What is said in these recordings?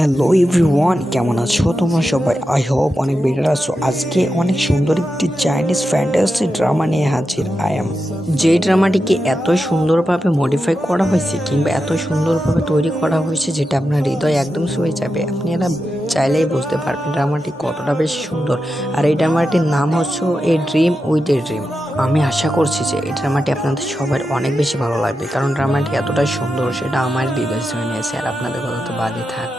Hello everyone, কেমন আছো তোমরা সবাই? আই হোপ অনেক বেটার আছো। আজকে অনেক সুন্দর একটি চাইনিজ ফ্যান্টাসি ড্রামা নিয়ে হাজির আই এম। যে ড্রামাটিকে এত সুন্দরভাবে মডিফাই করা হয়েছে কিংবা এত সুন্দরভাবে তৈরি করা হয়েছে যেটা আপনার হৃদয় একদম ছুঁয়ে যাবে। আপনারা চাইলেই বুঝতে পারবেন ড্রামাটি কতটা বেশি সুন্দর। আর এই ড্রামাটির নাম হচ্ছে a dream with a dream. আমি আশা করছি যে এই ড্রামাটি আপনাদের সবার অনেক বেশি ভালো লাগবে, কারণ ড্রামাটি এতটাই সুন্দর সেটা আমার হৃদয় ছুঁয়ে নিয়েছে। আর আপনাদের কথা তো বাদই থাক।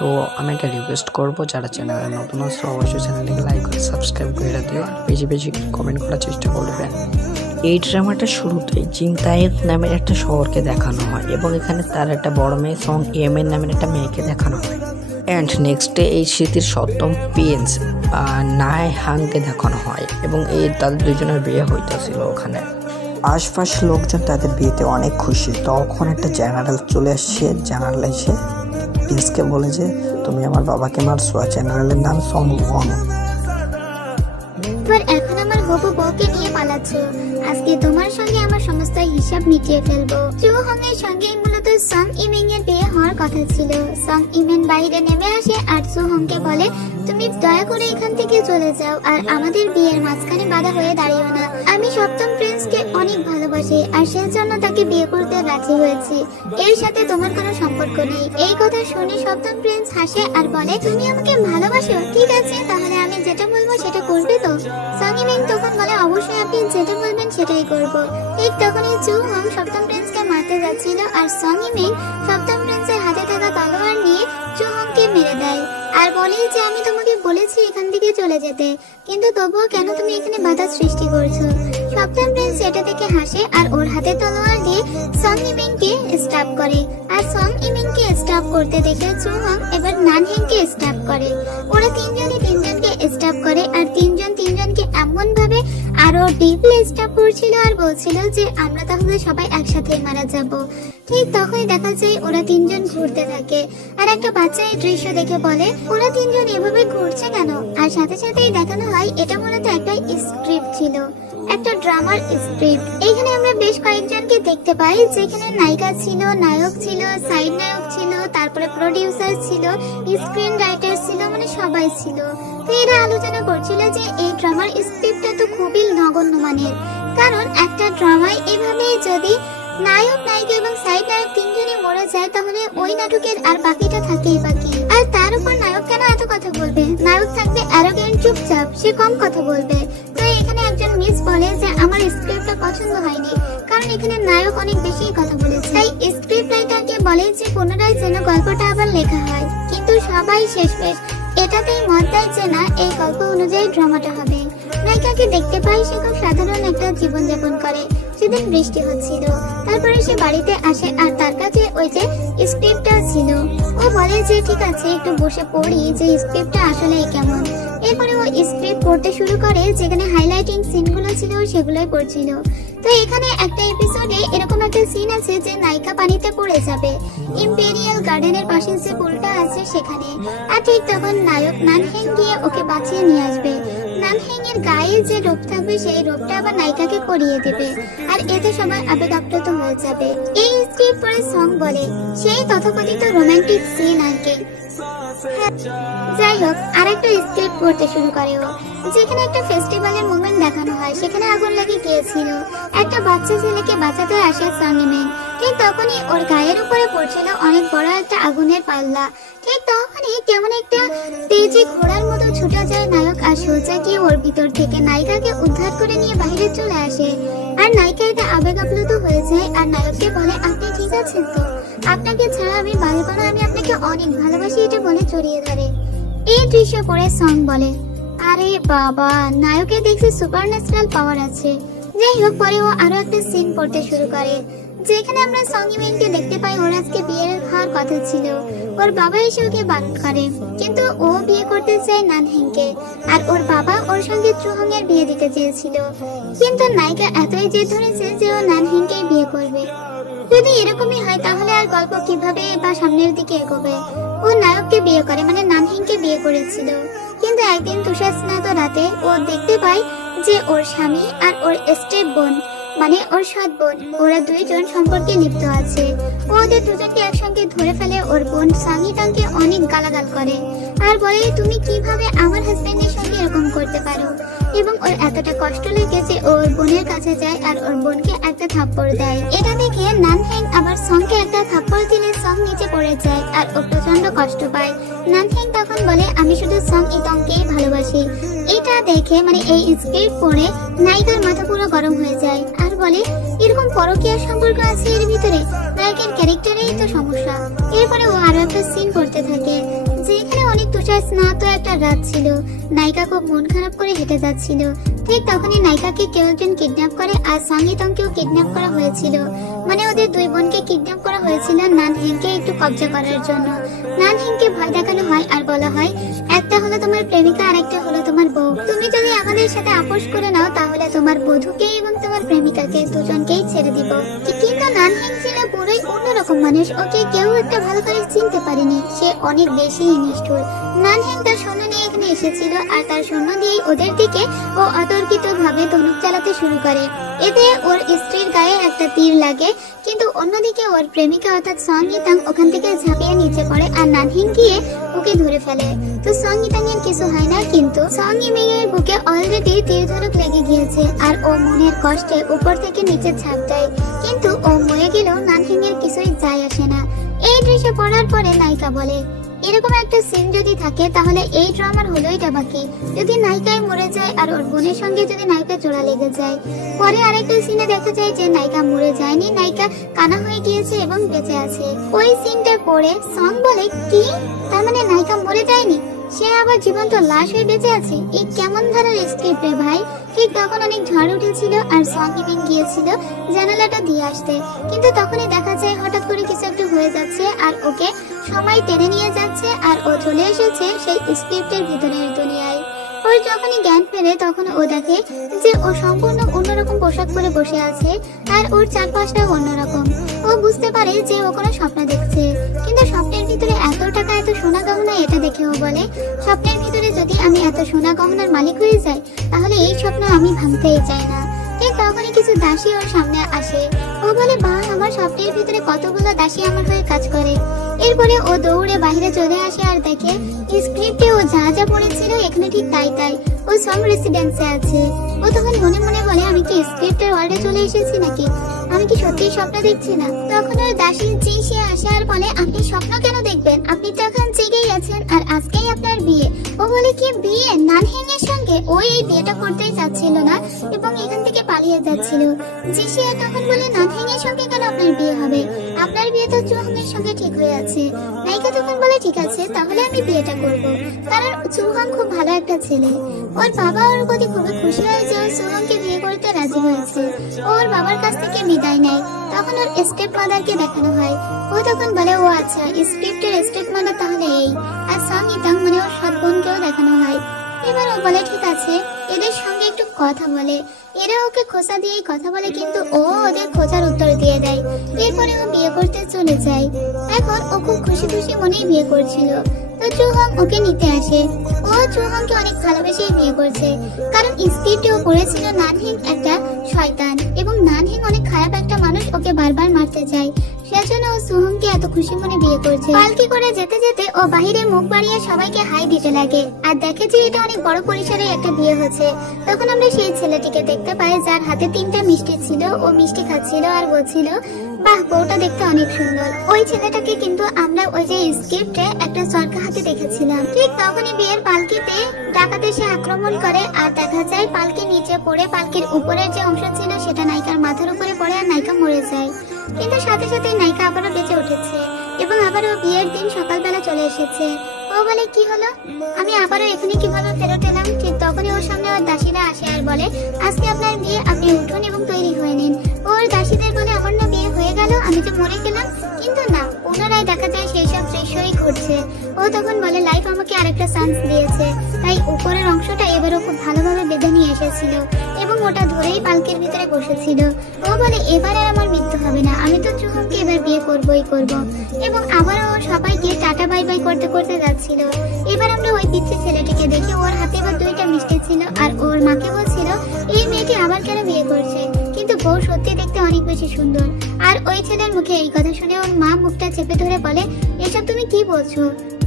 তো আমি একটা রিকোয়েস্ট করবো, যারা চ্যানেলে নতুন আছে অবশ্যই চ্যানেলটিকে লাইক করে সাবস্ক্রাইব করে দিও, আর বেশি বেশি কমেন্ট করার চেষ্টা করবেন। এই ড্রামাটা শুরুতেই জিংতায়েত নামের একটা শহরকে দেখানো হয় এবং এখানে তার একটা বড় মেয়ে সং ইয়েমেন নামের একটা মেয়েকে দেখানো হয়। অ্যান্ড নেক্সট ডে এই স্মৃতির সপ্তম প্রিন্স নাই হাংকে দেখানো হয় এবং তাদের দুজনের বিয়ে হইতেছিল ওখানে। আশপাশ লোকজন তাদের বিয়েতে অনেক খুশি। তখন একটা জেনারেল চলে আসছে। জেনারেল এসে প্রিন্সকে বলে যে তুমি আমার বাবাকে মারছো। আর জেনারেলের নাম সং ওয়াং। এখন আমার হবু বউকে নিয়ে পালাচ্ছো। আজকে তোমার সঙ্গে আমার সমস্ত হিসাব মিটিয়ে ফেলবো। চু হং এর সঙ্গে মূলত সং ইমিং এর বিয়ে হওয়ার কথা ছিল। সং ইমেন বাইরে নেমে আসে আর চু হংকে বলে তুমি দয়া করে এখান থেকে চলে যাও আর আমাদের বিয়ের মাঝখানে বাধা হয়ে দাঁড়িও না। আমি সপ্তম প্রিন্সকে অনেক ভালোবাসি আর সেজন্য তাকে বিয়ে করতে রাজি হয়েছি। এর সাথে তোমার কোনো সম্পর্ক নেই। এই কথা শুনে সপ্তম প্রিন্স হাসে আর বলে তুমি আমাকে ভালোবাসো? ঠিক আছে, তাহলে আমি যেটা বলবো সেটা করবে তো? সং ইমিং তখন বলে অবশ্যই আপনি যেটা বলবেন সেটাই করব। ঠিক তখনই চু হং সপ্তম প্রিন্সকে মারতে যাচ্ছিল আর সং ইমিং সপ্তম প্রিন্সের হাতে থাকা তলোয়ার নিয়ে চু হংকে মেরে দেয় আর বলে যে আমি তোমাকে বলেছি এখান থেকে চলে যেতে, কিন্তু তবুও কেন তুমি এখানে বাধা সৃষ্টি করছো? সপ্তম প্রিন্স এটা দেখে হাসে আর ওর হাতে তলোয়ার দিয়ে সং ইমিংকে স্ট্যাব করে। আর সং ইমিংকে স্ট্যাব করতে দেখে চু হং এবার নানহেংকে স্ট্যাব করে। ওরা তিনজনই তিনজনকে স্ট্যাব করে আর তিনজনকে এমন ভাবে আরো ডিপলি স্ট্যাব করছিল আর বলছিল যে আমরা তাহলে সবাই একসাথে মারা যাব। ঠিক তখনই দেখা যায় ওরা তিনজন ঘুরতে থাকে আর একটা বাচ্চা এই দৃশ্য দেখে বলে ওরা তিনজন এভাবে ঘুরছে কেন? আর সাথে সাথেই দেখানো হয় এটা মূলত একটা স্ক্রিপ্ট ছিল, একটা ড্রামার স্ক্রিপ্ট। এখানে আমরা বেশ কয়েকজনকে দেখতে পাই, যেখানে নায়িকা ছিল, নায়ক ছিল, সাইড নায়ক ছিল, তারপরে প্রডিউসার ছিল, স্ক্রিন রাইটার ছিল, মানে সবাই ছিল। তো এরা আলোচনা করছিল যে এই ড্রামার স্ক্রিপ্টটা তো খুবই নগণ্য মানের, কারণ একটা ড্রামায় এভাবে যদি নায়ক নায়িকা এবং সাইড নায়ক তিনজনই মরে যায় তাহলে ওই নাটকের আর বাকিটা থাকেই বাকি। আর তার উপর নায়ক কেন এত কথা বলবে? নায়ক থাকবে অ্যারোগেন্ট, চুপচাপ, সে কম কথা বলবে। তো এখানে একজন মিস বলে যে আমার স্ক্রিপ্টটা পছন্দ হয়নি, কারণ এখানে নায়ক অনেক বেশি কথা বলেছে। তাই স্ক্রিপ্ট রাইটারকে বলে যে পুনরায় যেন গল্পটা আবার লেখা হয়, কিন্তু সবাই শেষমেশ এটাতেই মত দেয় যে না, এই গল্প অনুযায়ী ড্রামাটা হবে। নায়িকাকে দেখতে পাই সে খুব সাধারণ একটা জীবনযাপন করে। সেদিন বৃষ্টি হচ্ছিল, তারপরে সে বাড়িতে আসে আর তার কাছে ওই যে স্ক্রিপ্টটা ছিল। ও বলে যে ঠিক আছে একটু বসে পড়ি যে স্ক্রিপ্টটা আসলে কেমন। এরপরে ও স্ক্রিপ্ট পড়তে শুরু করে, যেখানে হাইলাইটিং সিনগুলো ছিল সেগুলোই পড়ছিল। তো এখানে একটা এপিসোডে এরকম একটা সিন আছে যে নায়িকা পানিতে পড়ে যাবে ইম্পেরিয়াল গার্ডেনের পাশে যে পুলটা আছে সেখানে। আর ঠিক তখন নায়ক নানহেং গিয়ে ওকে বাঁচিয়ে নিয়ে আসবে। নানহেং এর গায়ে যে রূপ থাকবে সেই রূপটা আবার নায়িকাকে পরিয়ে দেবে আর এতে সবাই আবেগ আপ্লুত হয়ে যাবে। এই স্ক্রিপ্ট পড়ে সং বলে সেই তথাকথিত রোমান্টিক সিন আর কি। যাই হোক, আরেকটা স্ক্রিপ্ট পড়তে শুরু করে ও, যেখানে একটা ফেস্টিভ্যালের মোমেন্ট দেখানো হয়। সেখানে আগুন লেগে গিয়েছিল, একটা বাচ্চা ছেলেকে বাঁচাতে আসে সং ইমিং। ঠিক তখনই ওর গায়ের উপরে পড়ছিল অনেক বড় একটা আগুনের পাল্লা। ঠিক তখনই কেমন একটা তেজে ঘোড়ার মতো ছুটে যায় নায়ক আর সোজা গিয়ে ওর ভিতর থেকে নায়িকাকে উদ্ধার করে নিয়ে বাইরে চলে আসে। আর নায়িকা এটা আবেগ আপ্লুত হয়ে যায় আর নায়ককে বলে আপনি ঠিক আছেন তো? আপনাকে ছাড়া আমি বাঁচব না, আমি আপনাকে অনেক ভালোবাসি, এটা বলে জড়িয়ে ধরে। এই দৃশ্য পড়ে সং বলে আরে বাবা, নায়কের দেখছি সুপার ন্যাচারাল পাওয়ার আছে। যাই হোক, পরে ও আরো একটা সিন পড়তে শুরু করে, যেখানে আমরা সং ইমিংকে দেখতে পাই ওর আজকে বিয়ে হওয়ার কথা ছিল। ওর বাবা এসে ওকে বারণ করে, কিন্তু ও বিয়ে করতে চায় নানহেংকে। আর ওর বাবা ওর সঙ্গে চু হং এর বিয়ে দিতে চেয়েছিল, কিন্তু নায়িকা এতই জেদ ধরেছে যে ও নানহেংকে বিয়ে করবে। যদি এরকমই হয় তাহলে আর গল্প কিভাবে বা সামনের দিকে এগোবে? ও নায়ককে বিয়ে করে, মানে নানহেংকে বিয়ে করেছিল, কিন্তু একদিন তুষার স্নাত রাতে ও দেখতে পায় যে ওর স্বামী আর ওর স্টেপ বোন মানে ওর সৎ বোন, ওরা দুইজন সম্পর্কে লিপ্ত আছে। ও ওদের দুজনকে একসঙ্গে ধরে ফেলে। ওর বোন সাংহিতাংকে অনেক গালাগাল করে আর বলে তুমি কিভাবে আমার হাজবেন্ডের সঙ্গে এরকম করতে পারো, এবং ওর এতটা কষ্ট লেগে যে ওর বোনের কাছে যায় আর ওর বোনকে একটা থাপ্পড় দেয়। এটা দেখে নানহেং আবার সংকে একটা থাপ্পড় দিলে সং নিচে পড়ে যায় আর ও প্রচন্ড কষ্ট পায়। নানহেং তখন বলে আমি শুধু সং ইতংকেই ভালোবাসি। এটা দেখে মানে এই স্ক্রিপ্ট পড়ে নায়িকার মাথা পুরো গরম হয়ে যায় আর বলে এরকম পরকীয়ার সম্পর্ক আছে এর ভিতরে, নায়কের ক্যারেক্টারেই তো সমস্যা। এরপরে ও আরো একটা সিন করতে থাকে যেখানে অনেক তুষার স্নাত একটা রাত ছিল। নায়িকা খুব মন খারাপ করে হেঁটে যাচ্ছিল। ঠিক তখনই নায়িকাকে কেউ একজন কিডন্যাপ করে আর সঙ্গীতংকেও কিডন্যাপ করা হয়েছিল। মানে ওদের দুই বোনকে কিডন্যাপ করা হয়েছিল নানহেংকে একটু কবজা করার জন্য। নানহেংকে ভয় দেখানো হয় আর বলা হয় একটা হলো তোমার প্রেমিকা আর একটা হলো তোমার বউ, তুমি যদি আমাদের সাথে আপোষ করে নাও তাহলে তোমার বধূকে এবং তোমার প্রেমিকাকে দুজনকেই ছেড়ে দিব। কিন্তু নানহেং ছিল পুরোই অন্যরকম মানুষ, ওকে কেউ একটা ভালো করে চিনতে পারেনি, সে অনেক বেশি নিষ্ঠুর। নানহেং তার সৈন্য নিয়ে এখানে এসেছিল আর তার সৈন্য দিয়েই ওদের দিকে ও অতর্কিত ভাবে ধনুক চালাতে শুরু করে। এতে ওর স্ত্রীর গায়ে একটা তীর লাগে, কিন্তু অন্যদিকে ওর প্রেমিকা অর্থাৎ সঙ্গীতাং ওখান থেকে ঝাঁপিয়ে নিচে পড়ে আর নানহেং গিয়ে ওকে ধরে ফেলে। তো সঙ্গীতাং এর কিছু হয় না, কিন্তু সং ইমিং এর বুকে অলরেডি তীর ধনুক লেগে গিয়েছে আর ও মনের কষ্টে উপর থেকে নিচে ঝাঁপ দেয়। কিন্তু ও মরে গেলেও নানহেং এর কিছুই যায় আসে না। এই দৃশ্য পড়ার পরে নায়িকা বলে এরকম একটা সিন যদি থাকে তাহলে এই ড্রামার হলোইটা বাকি, যদি নায়িকায় মরে যায় আর ওর বোনের সঙ্গে যদি নায়িকা জোড়া লেগে যায়। পরে আরেকটা সিনে দেখা যায় যে নায়িকা মরে যায়নি, নায়িকা কানা হয়ে গিয়েছে এবং বেঁচে আছে। ওই সিনটা পড়ে সং বলে কি, তার মানে নায়িকা মরে যায়নি, সে আবার জীবন্ত লাশ হয়ে বেঁচে আছে, এই কেমন ধারার স্ক্রিপ্ট রে ভাই। ঠিক তখন অনেক ঝড় উঠেছিল আর সং ইমিং গিয়েছিল জানালাটা দিয়ে আসতে, কিন্তু তখনই দেখা যায় হঠাৎ করে কিছু একটা হয়ে যাচ্ছে আর ওকে সময় টেনে নিয়ে যাচ্ছে আর ও চলে এসেছে সেই স্ক্রিপ্টের ভিতরের দুনিয়ায়। ওর যখনই জ্ঞান ফেরে তখন ও দেখে যে ও সম্পূর্ণ অন্যরকম পোশাক পরে বসে আছে আর ওর চারপাশটা অন্যরকম। ও বুঝতে পারে যে ও কোনো স্বপ্ন দেখছে, কিন্তু স্বপ্নের ভিতরে এত টাকা এত সোনা গহনা, এটা দেখে ও বলে স্বপ্নের ভিতরে যদি আমি এত সোনা গহনার মালিক হয়ে যাই তাহলে এই স্বপ্ন আমি ভাঙতেই চাই না। ঠিক তখনই কিছু দাসী ওর সামনে আসে। ও বলে বাহ, আমার স্বপ্নের ভিতরে কতগুলো দাসী আমার হয়ে কাজ করে। এরপরে ও দৌড়ে বাইরে চলে আসে আর দেখে স্ক্রিপ্টে ও যা যা পড়েছিল এখানে ঠিক তাই তাই, ও সম রেসিডেন্সে আছে। ও তখন মনে মনে বলে আমি কি স্ক্রিপ্টের ওয়ার্ল্ডে চলে এসেছি নাকি, আমি কি সত্যি স্বপ্ন দেখছি না। তখন ওর দাসী সে আসে আর বলে আপনি স্বপ্ন কেন দেখবেন, আপনি তো এখন জেগেই আছেন আর আজকেই আপনার বিয়ে। ও বলে কি বিয়ে, নানহেং এর সঙ্গে? ও এই বিয়েটা করতেই চাচ্ছিল না এবং এখান থেকে পালিয়ে যাচ্ছিল। সে তখন বলে নানহেং এর সঙ্গে কেন আপনার বিয়ে হবে, আপনার বিয়ে তো চুহং এর সঙ্গে ঠিক হয়ে আছে। নায়িকা তখন বলে ঠিক আছে তাহলে আমি বিয়েটা করব, কারণ চুহং খুব ভালো একটা ছেলে। ওর বাবা ওর প্রতি খুবই খুশি হয় যে ওর চুহংকে বিয়ে করতে রাজি হয়েছে। ওর বাবার কাছ থেকে বিদায় নেয়। তখন ওর স্টেপ মাদারকে দেখানো হয়। ও তখন বলে ও আচ্ছা স্ক্রিপ্টের স্টেপ মাদার তাহলে এই, আর সং ইতাং মানে ওর সৎ বোনকেও দেখানো হয়। এবার ও বলে ঠিক আছে এদের সঙ্গে একটু কথা বলে। এরা ওকে খোঁচা দিয়ে কথা বলে, কিন্তু ও ওদের খোঁচার উত্তর দিয়ে দেয়। এরপরে ও বিয়ে করতে চলে যায়। এখন ও খুব খুশি খুশি মনেই বিয়ে করছিল। তো চুহং ওকে নিতে আসে। ও চুহংকে অনেক ভালোবেসেই বিয়ে করছে, কারণ স্ক্রিপ্টে ও পড়েছিল নানহেং একটা শয়তান এবং নানহেং অনেক খারাপ একটা মানুষ, ওকে বারবার মারতে চায়। সেজন্য ও চুহংকে এত খুশি মনে বিয়ে করছে। পালকি করে যেতে যেতে ও বাহিরে মুখ বাড়িয়ে সবাইকে হাই দিতে লাগে আর দেখে যে এটা অনেক বড় পরিসরে একটা বিয়ে হচ্ছে। তখন আমরা সেই ছেলেটিকে দেখতে পাই যার হাতে 3টা মিষ্টি ছিল। ও মিষ্টি খাচ্ছিল আর বলছিল বাহ বউটা দেখতে অনেক সুন্দর। ওই ছেলেটাকে কিন্তু আমরা ওই যে স্ক্রিপ্টে একটা সরকার হাতে দেখেছিলাম। ঠিক তখনই বিয়ের পালকিতে ডাকাত এসে আক্রমণ করে আর দেখা যায় পালকি নিচে পড়ে পালকির উপরের যে অংশ ছিল সেটা নায়িকার মাথার উপরে পড়ে আর নায়িকা মরে যায়। কিন্তু সাথে সাথে নায়িকা আবারও বেঁচে উঠেছে এবং আবারও বিয়ের দিন সকালবেলা চলে এসেছে। ও বলে কি হলো, আমি আবারও এখানে কিভাবে ফেরত এলাম। ঠিক তখনই ওর সামনে ওর দাসীরা আসে আর বলে আজকে আপনার বিয়ে, আপনি উঠুন এবং তৈরি হয়ে নিন। ওর দাসীদের বলে আমার না বিয়ে হয়ে গেল, আমি তো মরে গেলাম। কিন্তু না, পুনরায় দেখা যায় সেই সব দৃশ্যই ঘটছে। ও তখন বলে লাইফ আমাকে আরেকটা চান্স দিয়েছে, তাই উপরের অংশটা এবারও খুব ভালোভাবে বেঁধে নিয়ে এসেছিল এবং ওটা ধরেই পালকির ভিতরে বসেছিল। ও বলে এবার আর আমার মৃত্যু হবে না, আমি তো চুহংকে এবার বিয়ে করবই করব। এবং আবারও ও সবাইকে টাটা বাই বাই করতে করতে যাচ্ছিল। এবার আমরা ওই পিচ্ছি ছেলেটিকে দেখি, ওর হাতে এবার 2টা মিষ্টি ছিল আর ওর মাকে বলছিল এই মেয়েটি আবার কেন বিয়ে করছে, কিন্তু বউ সত্যি দেখতে অনেক বেশি সুন্দর। আর ওই ছেলের মুখে এই কথা শুনে ওর মা মুখটা চেপে ধরে বলে, এসব তুমি কি বলছো?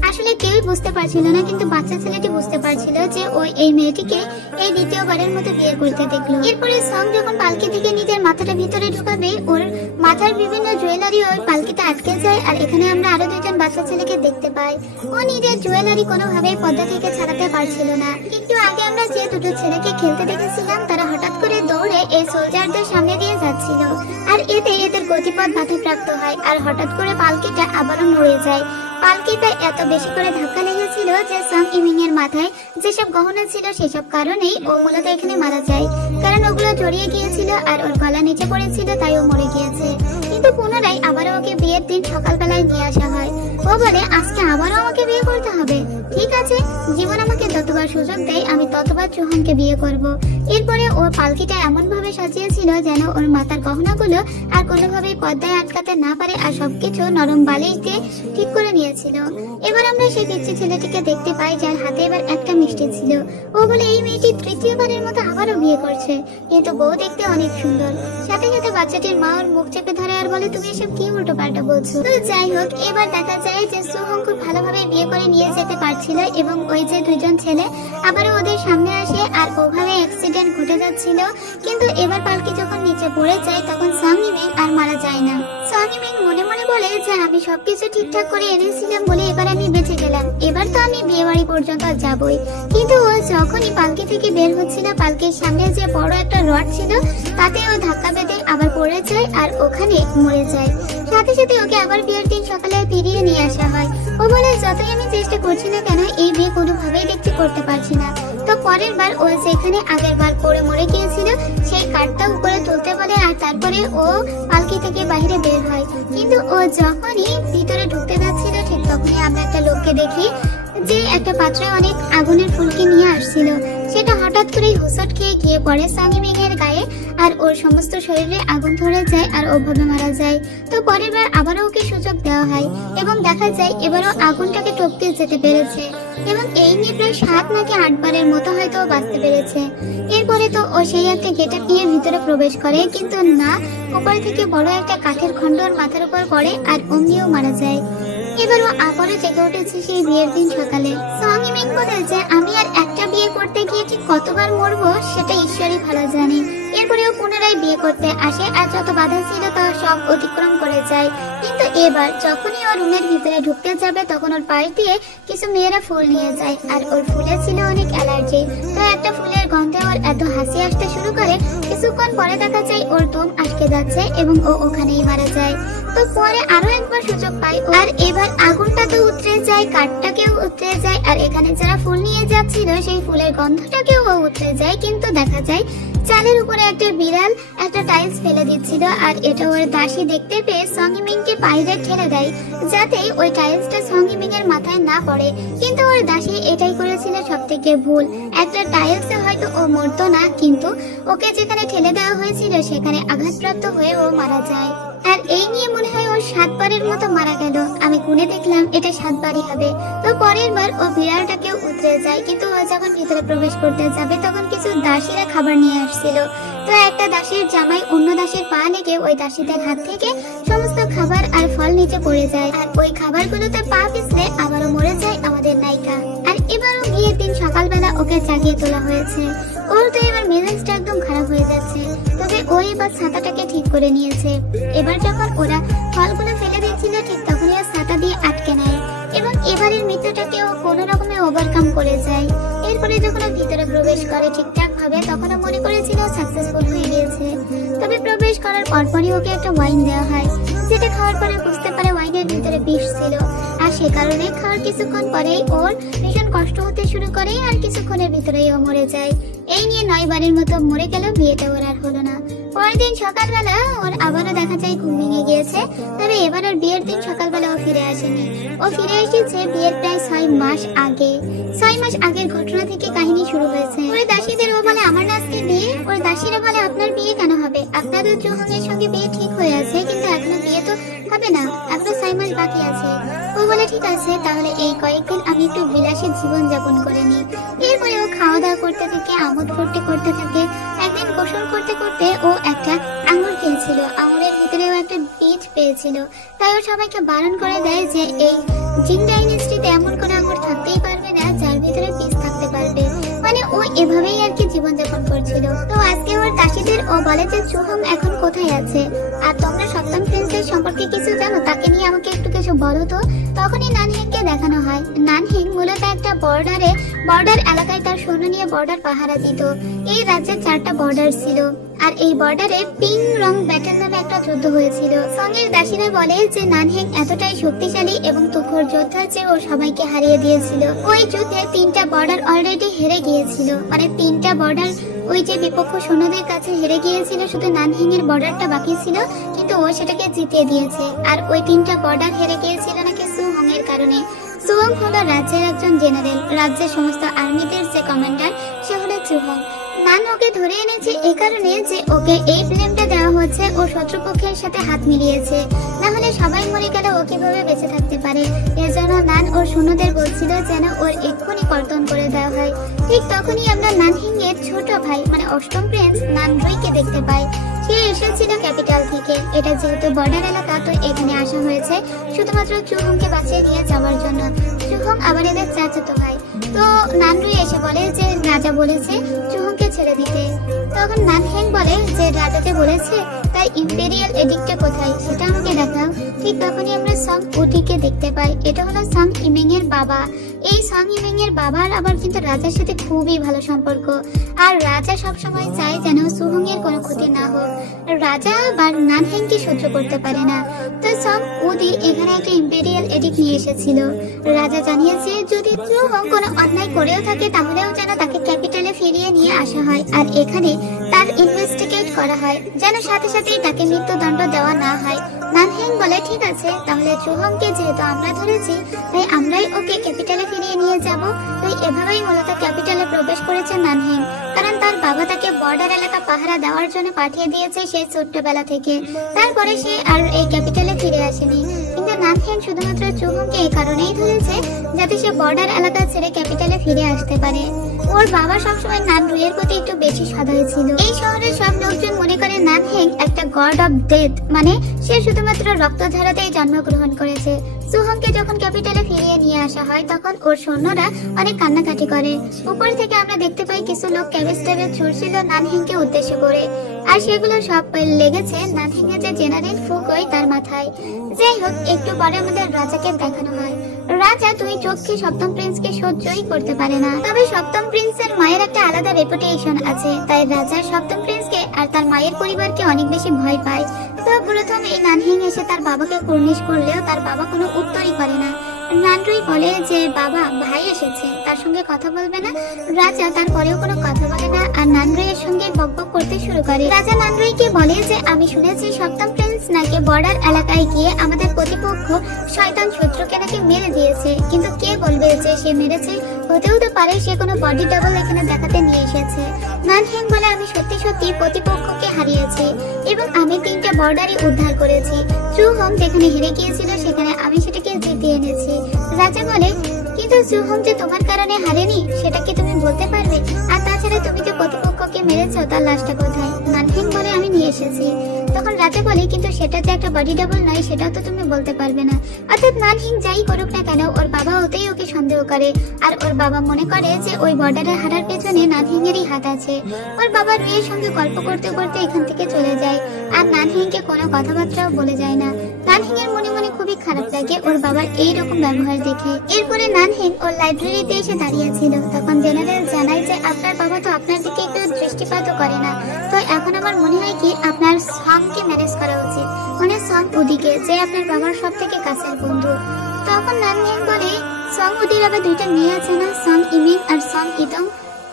আসলে কেউই বুঝতে পারছিল না, কিন্তু বাচ্চা ছেলেটি বুঝতে পারছিল যে ওই এই মেয়েটিকে এই দ্বিতীয়বারের মতো বিয়ে করতে দেখলো। এরপরে সং যখন পালকি থেকে নিজের মাথাটা ভিতরে ঢুকাবে, ওর মাথার বিভিন্ন জুয়েলারি ওই পালকিতে আটকে যায়। আর এখানে আমরা আরো দুজন বাচ্চা ছেলেকে দেখতে পাই। ও নিজের জুয়েলারি কোনোভাবেই পর্দা থেকে ছাড়াতে পারছিল না। একটু আগে আমরা যে দুটো ছেলেকে খেলতে দেখেছিলাম, তারা হঠাৎ করে দৌড়ে এই সোলজারদের সামনে দিয়ে যাচ্ছিল। আর এতে এদের গতিপথ বাধাপ্রাপ্ত হয়, আর হঠাৎ করে পালকিটা আবারও নড়ে যায়। পালকিতে এত বেশি করে ধাক্কা লেগেছিল যে সং ইমিং এর মাথায় যেসব গহনা ছিল সেসব কারণেই ও মূলত এখানে মারা যায়। কারণ ওগুলো জড়িয়ে গিয়েছিল আর ওর গলা নিচে পড়েছিল, তাই ও মরে গিয়েছে। কিন্তু পুনরায় আবারও ওকে বিয়ের দিন সকালবেলায় নিয়ে আসা হয়। ও বলে, আজকে আবারও আমাকে বিয়ে করতে হবে। ঠিক আছে, জীবন আমাকে যতবার সুযোগ দেয় আমি ততবার চুহানকে বিয়ে করব। এরপরে ও পালকিটা এমন ভাবে সাজিয়েছিল যেন ওর মাথার গহনাগুলো আর কোনোভাবেই পর্দায় আটকাতে না পারে, আর সবকিছু নরম বালিশ দিয়ে ঠিক করে নিয়েছিল। এবার আমরা সেই পিচ্ছি ছেলেটিকে দেখতে পাই, যার হাতে এবার একটা মিষ্টি ছিল। ও বলে এই মেয়েটি তৃতীয়বারের মতো আবারও বিয়ে করছে, কিন্তু বউ দেখতে অনেক সুন্দর। সাথে সাথে বাচ্চাটির মা ওর মুখ চেপে ধরে আর বলে, তুমি এসব কি উল্টো পাল্টা বলছো? তো যাই হোক, এবার দেখা যায় যে সুহং খুব ভালোভাবে বিয়ে করে নিয়ে যেতে পারছিল, এবং ওই যে দুইজন ছেলে আবারও ওদের সামনে আসে আর ওভাবে অ্যাক্সিডেন্ট ঘটে যাচ্ছিল। কিন্তু এবার পালকি যখন নিচে পড়ে যায়, তখন সং ইমিং আর মারা যায় না। সং ইমিং মনে মনে বলে যে আমি সবকিছু ঠিকঠাক করে এনেছিলাম বলে এবার আমি বেঁচে গেলাম, এবার তো আমি বিয়ে বাড়ি পর্যন্ত যাবই। কিন্তু ও যখনই পালকি থেকে বের হচ্ছিল, পালকির সামনে যে বড় একটা রড ছিল তাতে ও ধাক্কা বেঁধে আবার পড়ে যায় আর ওখানে মরে যায়। সাথে সাথে ওকে আবার বিয়ের দিন সকালে ফিরিয়ে নিয়ে আসা হয়। ও বলে, যতই আমি চেষ্টা করছি না কেন এই বিয়ে কোনোভাবেই দেখতে করতে পারছি না। তো পরের বার ও যেখানে আগের বার পড়ে মরে গিয়েছিল সেই কাঠটা উপরে তুলতে বলে, আর তারপরে ও পালকি থেকে বাইরে বের হয়। কিন্তু ও যখনই ভিতরে ঢুকতে যাচ্ছিল, ঠিক তখনই আমরা একটা লোককে দেখি যে একটা পাত্রে অনেক আগুনের ফুলকি নিয়ে আসছিল। সেটা হঠাৎ করেই হোঁচট খেয়ে গিয়ে পড়ে সং ইমিং এর গায়ে, আর ওর সমস্ত শরীরে আগুন ধরে যায় আর ওভাবে মারা যায়। তো পরের বার আবারও ওকে সুযোগ দেওয়া হয় এবং দেখা যায় এবারও আগুনটাকে টপকে যেতে পেরেছে, এবং এই নিয়ে প্রায় 7 নাকি 8 বারের মতো হয়তো বাঁচতে পেরেছে। এরপরে তো ও সেই একটা গেটআপ নিয়ে ভিতরে প্রবেশ করে, কিন্তু না, উপর থেকে বড় একটা কাঠের খণ্ড ওর মাথার উপর পড়ে আর অমনিও মারা যায়। এবারও আবারও জেগে উঠেছে সেই বিয়ের দিন সকালে। সং ইমিং বলে যে আমি আর একটা বিয়ে করতে গিয়ে ঠিক কতবার মরবো সেটা ঈশ্বরই ভালো জানে। এরপরেও পুনরায় বিয়ে করতে আসে আর যত বাধা ছিল তা সব অতিক্রম করে যায়। কিন্তু এবার যখনই ওর রুমের ভিতরে ঢুকতে যাবে তখন ওর পাশ দিয়ে কিছু মেয়েরা ফুল নিয়ে যায়, আর ওর ফুলে ছিল অনেক অ্যালার্জি। তো একটা ফুলের গন্ধে ওর এত হাসি আসতে শুরু করে, কিছুক্ষণ পরে দেখা যায় ওর দম আটকে যাচ্ছে এবং ও ওখানেই মারা যায়। তো পরে আরো একবার সুযোগ পাই, আর এবার আগুনটা তো উতরে যায়, কাঠটাকেও উতরে যায়, আর এখানে যারা ফুল নিয়ে যাচ্ছিল সেই ফুলের গন্ধটাকেও উতরে যায়। কিন্তু দেখা যায় চালের উপরে একটা বিড়াল একটা টাইলস ফেলে দিচ্ছিল, আর এটা ওর দাসী দেখতে পেয়ে সং ইমিং কে বাইরে ঠেলে দেয় যাতে ওই টাইলসটা সং ইমিং এর মাথায় না পড়ে। কিন্তু ওর দাসী এটাই করেছিল সবথেকে ভুল। একটা টাইলসে হয়তো ও মরতো না, কিন্তু ওকে যেখানে ঠেলে দেওয়া হয়েছিল সেখানে আঘাতপ্রাপ্ত হয়ে ও মারা যায়। আর এই নিয়ে মনে হয় ও 7 বারের মতো মারা গেল। আমি গুনে দেখলাম এটা 7 বারই হবে। তো পরের বার ও বিড়ালটাকেও উতরে যায়, কিন্তু ও যখন ভিতরে প্রবেশ করতে যাবে তখন কিছু দাসীরা খাবার নিয়ে আসছিল। তো একটা দাসীর জামাই অন্য দাসীর পা লেগে ওই দাসীদের হাত থেকে সমস্ত খাবার আর ফল নিচে পড়ে যায়, আর ওই খাবারগুলোতে পা পিছলে আবারও মরে যায় আমাদের নায়িকা। আর এবারও বিয়ের দিন সকালবেলা ওকে জাগিয়ে তোলা হয়েছে। ওর তো এবার মেজাজটা একদম খারাপ হয়ে যাচ্ছে, তবে ও এবার ছাতাটাকে ঠিক করে নিয়েছে। এবার যখন ওরা ফলগুলো ফেলে দিচ্ছিল ঠিক তখনই ও ছাতা দিয়ে আটকে নেয়, এবং এবারের মৃত্যুটাকে ও কোনো রকমে ওভারকাম করে যায়। এরপরে যখন ও ভিতরে প্রবেশ করে ঠিকঠাক ভাবে তখন ও মনে করেছিল সাকসেসফুল হয়ে গিয়েছে। তবে প্রবেশ করার পরপরই ওকে একটা ওয়াইন দেওয়া হয়, যেটা খাওয়ার পরে বুঝতে পারে ওয়াইনের ভিতরে বিষ ছিল, আর সে কারণে খাওয়ার কিছুক্ষণ পরেই ওর ভীষণ কষ্ট হতে শুরু করে, আর কিছুক্ষণের ভিতরেই ও মরে যায়। এই নিয়ে 9 বারের মতো মরে গেল, বিয়েটা ওর আর হলো না। পরের দিন সকালবেলা ওর আবারও দেখা যায় ঘুম ভেঙে গিয়েছে, তবে এবার ওর বিয়ের দিন সকালবেলা ও ফিরে আসেনি। ও ফিরে এসেছে বিয়ের প্রায় 6 মাস আগে। 6 মাস আগের ঘটনা থেকে কাহিনী শুরু হয়েছে। ওর দাসীদের ও বলে আমার আজকে বিয়ে। ওর দাসীরা বলে আপনার বিয়ে কেন হবে, আপনাদের জোহংয়ের সঙ্গে বিয়ে ঠিক হয়ে আছে, কিন্তু এখনো বিয়ে তো হবে না, এখনো 6 মাস বাকি আছে। ও বলে ঠিক আছে, তাহলে এই কয়েকদিন আমি একটু বিলাসী জীবন যাপন করে নিই। এরপরে ও খাওয়া দাওয়া করতে থাকে, আমোদ ফুর্তি করতে থাকে। একদিন গোসল করতে করতে ও একটা আঙুর করছিল। তাই ও সবাইকে বারণ করে দেয় যে এই জিন ডাইনেস্টিতে এমন কোনো আঙ্গুর থাকতেই পারবে না যার ভিতরে বীজ থাকতে পারবে। মানে ও এভাবেই আর কি জীবনযাপন করছিল। তো আজকে ওর দাসীদের ও বলে যে চুহং এখন কোথায় আছে, আর তোমরা সপ্তম প্রিন্সের সম্পর্কে কিছু জানো, তাকে নিয়ে আমাকে একটু কিছু বলো তো। তখনই নানহেংকে দেখানো হয়। নানহেং মূলত একটা বর্ডার এলাকায় তার সৈন্য নিয়ে বর্ডার পাহারা দিত। এই রাজ্যের 4টা বর্ডার ছিল, আর এই বর্ডারে পিং রং ব্যাটেল নামে একটা যুদ্ধ হয়েছিল। সঙ্গের দাসীরা বলে যে নানহেং এতটাই শক্তিশালী এবং তুখোড় যোদ্ধা যে ও সবাইকে হারিয়ে দিয়েছিল। ওই যুদ্ধে 3টা বর্ডার অলরেডি হেরে গিয়েছিল, মানে 3টা বর্ডার ওই যে বিপক্ষ সৈন্যদের কাছে হেরে গিয়েছিল, শুধু নানহেং এর বর্ডারটা বাকি ছিল, কিন্তু ও সেটাকে জিতিয়ে দিয়েছে। আর ওই 3টা বর্ডার হেরে গিয়েছিল নাকি সুহং এর কারণে। সুহং হলো রাজ্যের একজন জেনারেল, রাজ্যের সমস্ত আর্মিদের যে কমান্ডার সে হলো চুহং। নান ওকে ধরে এনেছে এই কারণে যে ওকে এই ব্লেমটা দেওয়া হচ্ছে ও শত্রুপক্ষের সাথে হাত মিলিয়েছে, না হলে সবাই মরে গেলে ও কিভাবে বেঁচে থাকতে পারে। এর জন্য নান ওর সৈন্যদের বলছিল যেন ওর এক্ষুনি কর্তন করে দেওয়া হয়। ঠিক তখনই আমরা নানহিং এর ছোট ভাই মানে অষ্টম প্রিন্স নানরুইকে দেখতে পাই। সে এসেছিল ক্যাপিটাল থেকে। এটা যেহেতু বর্ডার এলাকা, তো এখানে আসা হয়েছে শুধুমাত্র চুহংকে বাঁচিয়ে নিয়ে যাওয়ার জন্য। চুহং আবার এদের চাচাতো ভাই। তো নানরুই এসে বলে যে রাজা বলেছে চুহংকে ছেড়ে দিতে। তখন নানহেং বলে যে রাজাকে বলেছে, তাই ইম্পেরিয়াল এডিক্টটা কোথায় সেটা আমাকে দেখাও। ঠিক তখনই আমরা সং উটিকে দেখতে পাই। এটা হলো সং ইমেং এর বাবা। এই সং ইমেং এর বাবার আবার কিন্তু রাজার সাথে খুবই ভালো সম্পর্ক, আর রাজা সবসময় চায় যেন সুহং এর কোনো ক্ষতি না হোক। রাজা বা নানহেংকে সহ্য করতে পারে না। তো সং উদি এখানে একটা ইম্পেরিয়াল এডিক্ট নিয়ে এসেছিল। রাজা জানিয়েছে যদি চুহং কোনো অন্যায় করেও থাকে তাহলেও যেন তাকে ক্যাপিটালে ফিরিয়ে নিয়ে আসা হয়, আর এখানে তার ইনভেস্টিগেট করা হয়, যেন সাথে সাথেই তাকে মৃত্যুদণ্ড দেওয়া না হয়। নানহেং বলে ঠিক আছে, তাহলে চুহংকে যেহেতু আমরা ধরেছি তাই আমরাই ওকে ক্যাপিটালে ফিরিয়ে নিয়ে যাব। তাই এভাবেই মূলত ক্যাপিটালে প্রবেশ করেছে নানহেং, কারণ তার বাবা তাকে বর্ডার এলাকা পাহারা দেওয়ার জন্য পাঠিয়ে দিয়েছে সেই ছোট্টবেলা থেকে। তারপরে সে আর এই ক্যাপিটালে ফিরে আসেনি। কিন্তু নানহেং শুধুমাত্র চুহংকে এই কারণেই ধরেছে যাতে সে বর্ডার এলাকা ছেড়ে ক্যাপিটালে ফিরে আসতে পারে। ওর বাবা সবসময় নানরুইয়ের প্রতি একটু বেশি সদয় ছিল। এই শহরের সব লোকজন মনে করে নানহেং একটা গড অফ ডেথ, মানে সে শুধুমাত্র রক্তধারাতেই জন্মগ্রহণ করেছে। সুহংকে যখন ক্যাপিটালে ফিরিয়ে নিয়ে আসা হয় তখন ওর সৈন্যরা অনেক কান্নাকাটি করে। উপর থেকে আমরা দেখতে পাই কিছু লোক ক্যাবেস্টারে ছুড়ছিল নানহেংকে উদ্দেশ্য করে, আর সেগুলো সব লেগেছে নানহেং এর যে জেনারেল ফুকই তার মাথায়। যাই হোক, একটু পরে আমাদের রাজাকে দেখানো হয়। রাজা দুই চোখে সপ্তম প্রিন্সকে সহ্যই করতে পারে না। তবে সপ্তম প্রিন্সের মায়ের একটা আলাদা রেপুটেশন আছে, তাই রাজা সপ্তম প্রিন্সকে আর তার মায়ের পরিবারকে অনেক বেশি ভয় পায়। তো প্রথম এই নানহেং এসে তার বাবাকে কুর্নিশ করলেও তার বাবা কোনো উত্তরই করে না। নানরুই বলে যে বাবা ভাই এসেছে, তার সঙ্গে কথা বলবে না। রাজা তারপরেও কোনো কথা বলে না, আর নানরুইয়ের সঙ্গে বকবক করতে শুরু করে। রাজা নানরুইকে বলে যে আমি শুনেছি সপ্তম প্রিন্স নাকি বর্ডার এলাকায় গিয়ে আমাদের প্রতিপক্ষ শয়তান শত্রুকে নাকি মেরে দিয়েছে, কিন্তু কে বলবে যে সে মেরেছে? হতেও তো পারে সে কোনো বডি ডাবল এখানে দেখাতে নিয়ে এসেছে। নানহেং বলে আমি সত্যি সত্যি প্রতিপক্ষকে হারিয়েছি এবং আমি 3টা বর্ডারই উদ্ধার করেছি। চুহং যেখানে হেরে গিয়েছিল সেখানে আমি সেটাকে জিতিয়ে এনেছি। রাজা বলে কিন্তু চুহং যে তোমার কারণে হারেনি সেটা কি তুমি বলতে পারবে? আর তাছাড়া তুমি যে প্রতিপক্ষকে মেরেছো তার লাশটা কোথায়? নানহেং বলে আমি নিয়ে এসেছি। তখন রাজা বলে কিন্তু সেটা যে একটা বডি ডাবল নয় সেটাও তো তুমি বলতে পারবে না। অর্থাৎ নানহেং যাই করুক না কেন ওর বাবা ওতেই ওকে সন্দেহ করে, আর ওর বাবা মনে করে যে ওই বর্ডারে হারার পেছনে নানহেং এরই হাত আছে। ওর বাবা রুইয়ের সঙ্গে গল্প করতে করতে এখান থেকে চলে যায়, আর নানহেংকে কোনো কথাবার্তাও বলে যায় না। নানহেং এর মনে মনে খুবই খারাপ লাগে ওর বাবার এইরকম ব্যবহার দেখে। এরপরে নানহেং ওর লাইব্রেরিতে এসে দাঁড়িয়েছিল। তখন জেনারেল জানায় যে আপনার বাবা তো আপনার দিকে একটু দৃষ্টিপাতও করে না, তো এখন আমার মনে হয় কি আপনার সংকে ম্যানেজ করা উচিত, মানে সং উদিকে, যে আপনার বাবার সব থেকে কাছের বন্ধু। তখন নানহেং বলে সং উদির আবার 2টা মেয়ে আছে না, সং ইমিং আর সং ইতং।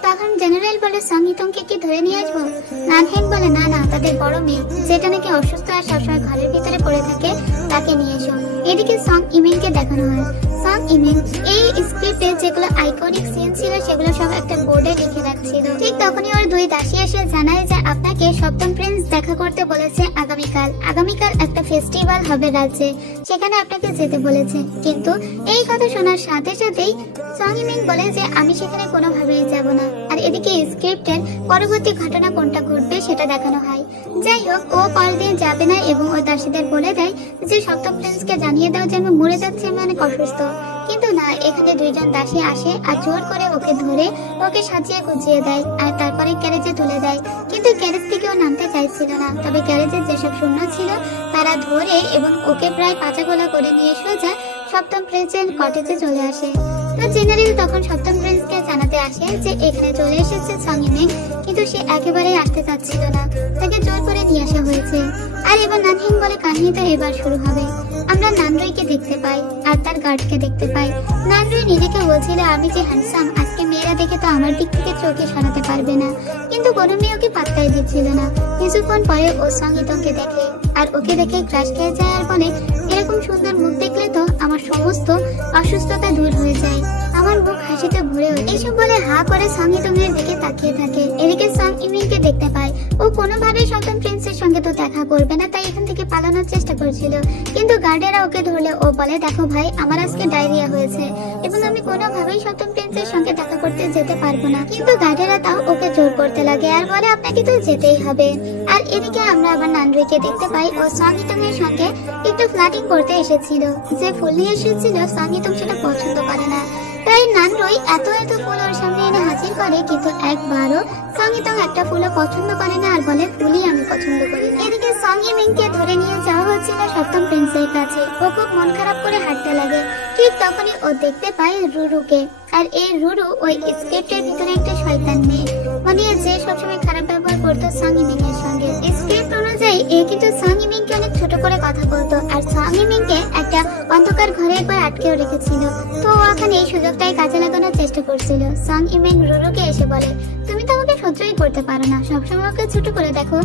তখন জেনারেল বলে সং ইতংকে কি ধরে নিয়ে আসবো? নানহেং বলে না না, তাদের বড় মেয়ে যেটা নাকি অসুস্থ আর সবসময় ঘরের ভিতরে পড়ে থাকে তাকে নিয়ে এসো। এদিকে সং ইমিংকে দেখানো হয়। সং ইমিং এই স্ক্রিপ্টে যেগুলো আইকনিক সিন ছিল সেগুলো সব একটা বোর্ডে লিখে রাখছিল। ঠিক তখনই ওর 2 দাসী এসে জানায় যে আপনাকে সপ্তম প্রিন্স দেখা করতে বলেছে আগামীকাল একটা ফেস্টিভ্যাল হবে রাজ্যে, সেখানে আপনাকে যেতে বলেছে। কিন্তু এই কথা শোনার সাথে সাথেই সং ইমিং বলে যে আমি সেখানে কোনোভাবেই যাব না। আর এদিকে স্ক্রিপ্টের পরবর্তী ঘটনা কোনটা ঘটবে সেটা দেখানো হয়। যাই হোক, ও কল দিয়ে যাবে না এবং ওই দাসীদের বলে দেয় যে সপ্তম প্রিন্সকে জানিয়ে দাও যে আমি মরে যাচ্ছি, আমি অনেক অসুস্থ। কিন্তু না, এখানে দুইজন দাসী আসে আর জোর করে ওকে ধরে ওকে সাজিয়ে গুজিয়ে দেয় আর তারপরে গ্যারেজে তুলে দেয়। কিন্তু গ্যারেজ থেকে ও নামতে চাইছিল না, তবে গ্যারেজের যেসব সৈন্য ছিল তারা ধরে এবং ওকে প্রায় পাচাগোলা করে নিয়ে সোজা সপ্তম প্রিন্সের কটেজে চলে আসে। তো জেনারেল তখন সপ্তম প্রিন্সকে জানাতে আসে যে এখানে চলে এসেছে সং ইমিং, কিন্তু সে একেবারেই আসতে চাচ্ছিল না, তাকে জোর করে নিয়ে আসা হয়েছে। আর এবার নানহিং বলে কাহিনীটা এবার শুরু হবে। আমরা নানরুইকে দেখতে পাই আর তার গার্ডকে দেখতে পাই। নানরুই নিজেকে বলছিল আমি যে হ্যান্ডসাম, আজকে মেয়েরা দেখে তো আমার দিক থেকে চোখে সরাতে পারবে না, কিন্তু কোনো মেয়ে ওকে পাত্তাই দিচ্ছিল না। কিছুক্ষণ পরে ও সং ইতংকে দেখে আর ওকে দেখে ক্রাশ খেয়ে যায় আর বলে এরকম সুন্দর মুখ দেখলে তো আমার সমস্ত অসুস্থতা দূর হয়ে যায়, আমার বুক হাসিতে ভরে ওঠে। এইসব বলে হা করে সং ইতংয়ের দিকে তাকিয়ে থাকে। এদিকে সং ইমিংকে দেখতে পায় ও কোনোভাবেই সপ্তম প্রিন্সের সঙ্গে তো দেখা করবে না, তাই এখান থেকে পালানোর চেষ্টা করছিল। কিন্তু গার্ডেরা ওকে ধরলে ও বলে দেখো ভাই, আমার আজকে ডায়রিয়া হয়েছে এবং আমি কোনোভাবেই সপ্তম প্রিন্সের সঙ্গে দেখা করতে যেতে পারবো না। কিন্তু গার্ডেরা তাও ওকে জোর করতে লাগে আর বলে আপনাকে তো যেতেই হবে। আর এদিকে আমরা আবার নানরুইকে দেখতে পাই ও সং ইতংয়ের সঙ্গে একটু ফ্লার্টিং করতে এসেছিল। যে ফুল নিয়ে এসেছিল সং ইতং সেটা পছন্দ করে না, তাই নানরুই এত ফুল ওর সামনে এনে হাজির করে, কিন্তু একবারও সং ইতং একটা ফুলও পছন্দ করে না আর বলে ফুলই আমি পছন্দ করি। এদিকে সং ইমিংকে ধরে নিয়ে যাওয়া হচ্ছিল সপ্তম প্রিন্সের কাছে। ও খুব মন খারাপ করে হাঁটতে লাগে। ঠিক তখনই ও দেখতে পায় রুরুকে। আর এই রুরু ওই স্ক্রিপ্টের ভিতরে একটা শয়তান মেয়ে, মানে যে সবসময় খারাপ ব্যবহার করতো সং ইমিং এর সঙ্গে। স্ক্রিপ্ট অনুযায়ী এ কিন্তু সং ইমিংকে অনেক ছোট করে কথা বলতো আর সং ইমিংকে একটা অন্ধকার ঘরে একবার আটকেও রেখেছিল। তো ও এখন এই সুযোগটাই কাজে লাগানোর চেষ্টা করছিল। সং ইমিং রুরুকে এসে বলে তুমি তো আমাকে সহ্যই করতে পারো না, সবসময় ওকে ছোট করে দেখো,